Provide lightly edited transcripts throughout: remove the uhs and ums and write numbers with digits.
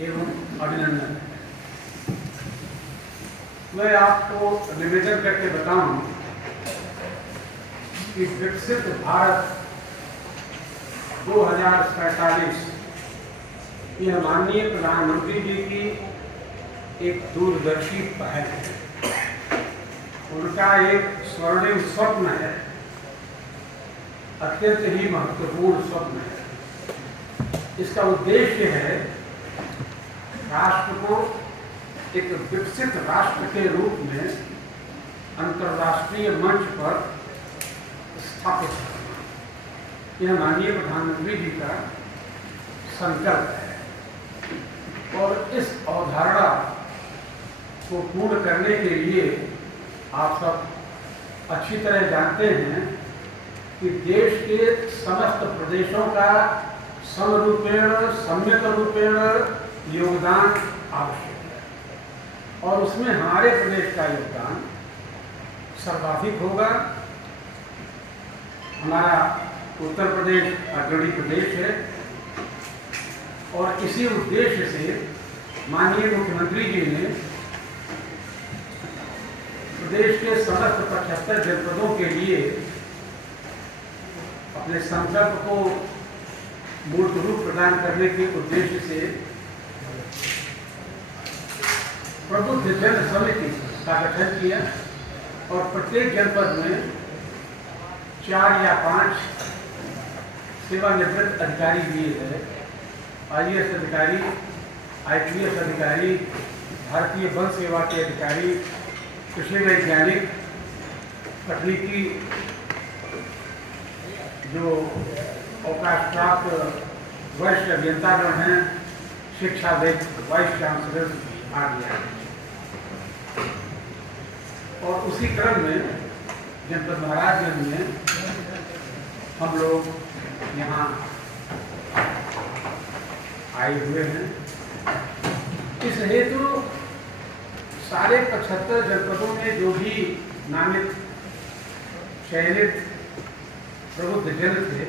एवं अभिनंदन। मैं आपको निवेदन करके बताऊं कि विकसित भारत 2047 यह माननीय प्रधानमंत्री जी की एक दूरदर्शी पहल है। उनका एक स्वर्णिम स्वप्न है, अत्यंत ही महत्वपूर्ण स्वप्न है। इसका उद्देश्य है राष्ट्र को एक विकसित राष्ट्र के रूप में अंतर्राष्ट्रीय मंच पर स्थापित करना। यह माननीय प्रधानमंत्री जी का संकल्प है और इस अवधारणा को पूर्ण करने के लिए आप सब अच्छी तरह जानते हैं कि देश के समस्त प्रदेशों का समरूपेण सम्यक रूपेण योगदान आवश्यक है और उसमें हमारे प्रदेश का योगदान सर्वाधिक होगा। हमारा उत्तर प्रदेश अग्रणी प्रदेश है और इसी उद्देश्य से माननीय मुख्यमंत्री जी ने प्रदेश के समस्त 75 जनपदों के लिए अपने संकल्प को मूर्त रूप प्रदान करने के उद्देश्य से प्रबुद्ध जन समिति का गठन किया और प्रत्येक जनपद में 4 या 5 सेवानिवृत्त अधिकारी दिए गए। IAS अधिकारी, IPS अधिकारी, भारतीय वन सेवा के अधिकारी, कृषि वैज्ञानिक, तकनीकी जो अवकाश प्राप्त वरिष्ठ अभियंतागण हैं, शिक्षाविद, वाइस चांसलर आदि हैं। और उसी क्रम में जनपद महाराजगंज में हम लोग यहाँ आए हुए हैं। इस हेतु सारे 75 जनपदों में जो भी नामित चयनित प्रबुद्ध जन थे,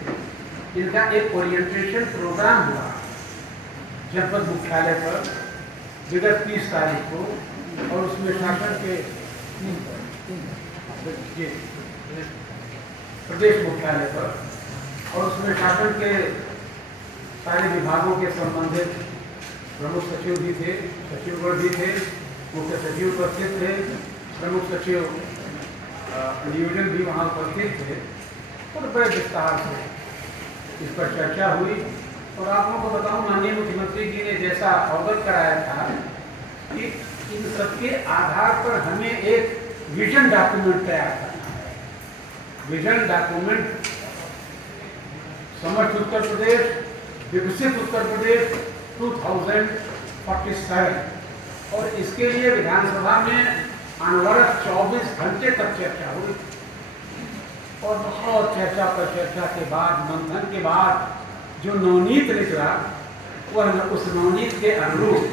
इनका एक ओरिएंटेशन प्रोग्राम हुआ जनपद मुख्यालय पर विगत 30 तारीख को और उसमें शासन के प्रदेश मुख्यालय पर और उसमें शासन के सारे विभागों के संबंधित प्रमुख सचिव भी थे, सचिवगण भी थे, मुख्य सचिव उपस्थित थे, प्रमुख सचिव नियोजन भी वहाँ उपस्थित थे और बड़े विस्तार से इस पर चर्चा हुई। और आप लोगों को बताऊं, माननीय मुख्यमंत्री जी ने जैसा अवगत कराया था कि इन सबके आधार पर हमें एक विजन डॉक्यूमेंट तैयार करना है। विजन डॉक्यूमेंट समर्थ उत्तर प्रदेश, विकसित उत्तर प्रदेश 2047 और इसके लिए विधानसभा में अनवरत 24 घंटे तक चर्चा हुई और बहुत चर्चा पर चर्चा के बाद, मंथन के बाद जो नवनीत निकला, वह उस नवनीत के अनुरूप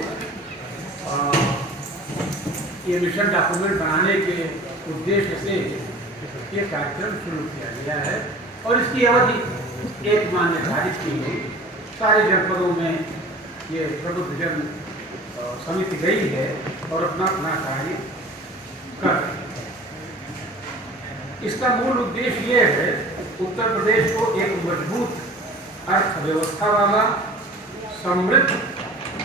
ये मिशन डॉक्यूमेंट बनाने के उद्देश्य से ये कार्यक्रम शुरू किया गया है और इसकी अवधि 1 माह निर्धारित की गई। सारे जनपदों में ये प्रबुद्ध जन समिति गई है और अपना अपना कार्य कर रही है। इसका मूल उद्देश्य ये है उत्तर प्रदेश को एक मजबूत अर्थव्यवस्था वाला, समृद्ध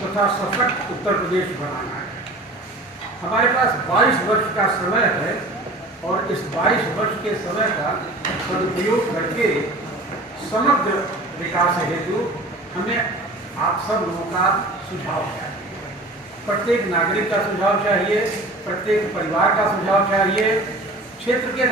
तथा सशक्त उत्तर प्रदेश बनाना है। हमारे पास 22 वर्ष का समय है और इस 22 वर्ष के समय का सदुपयोग करके समग्र विकास हेतु हमें आप सब लोगों का सुझाव चाहिए। प्रत्येक नागरिक का सुझाव चाहिए, प्रत्येक परिवार का सुझाव चाहिए, क्षेत्र के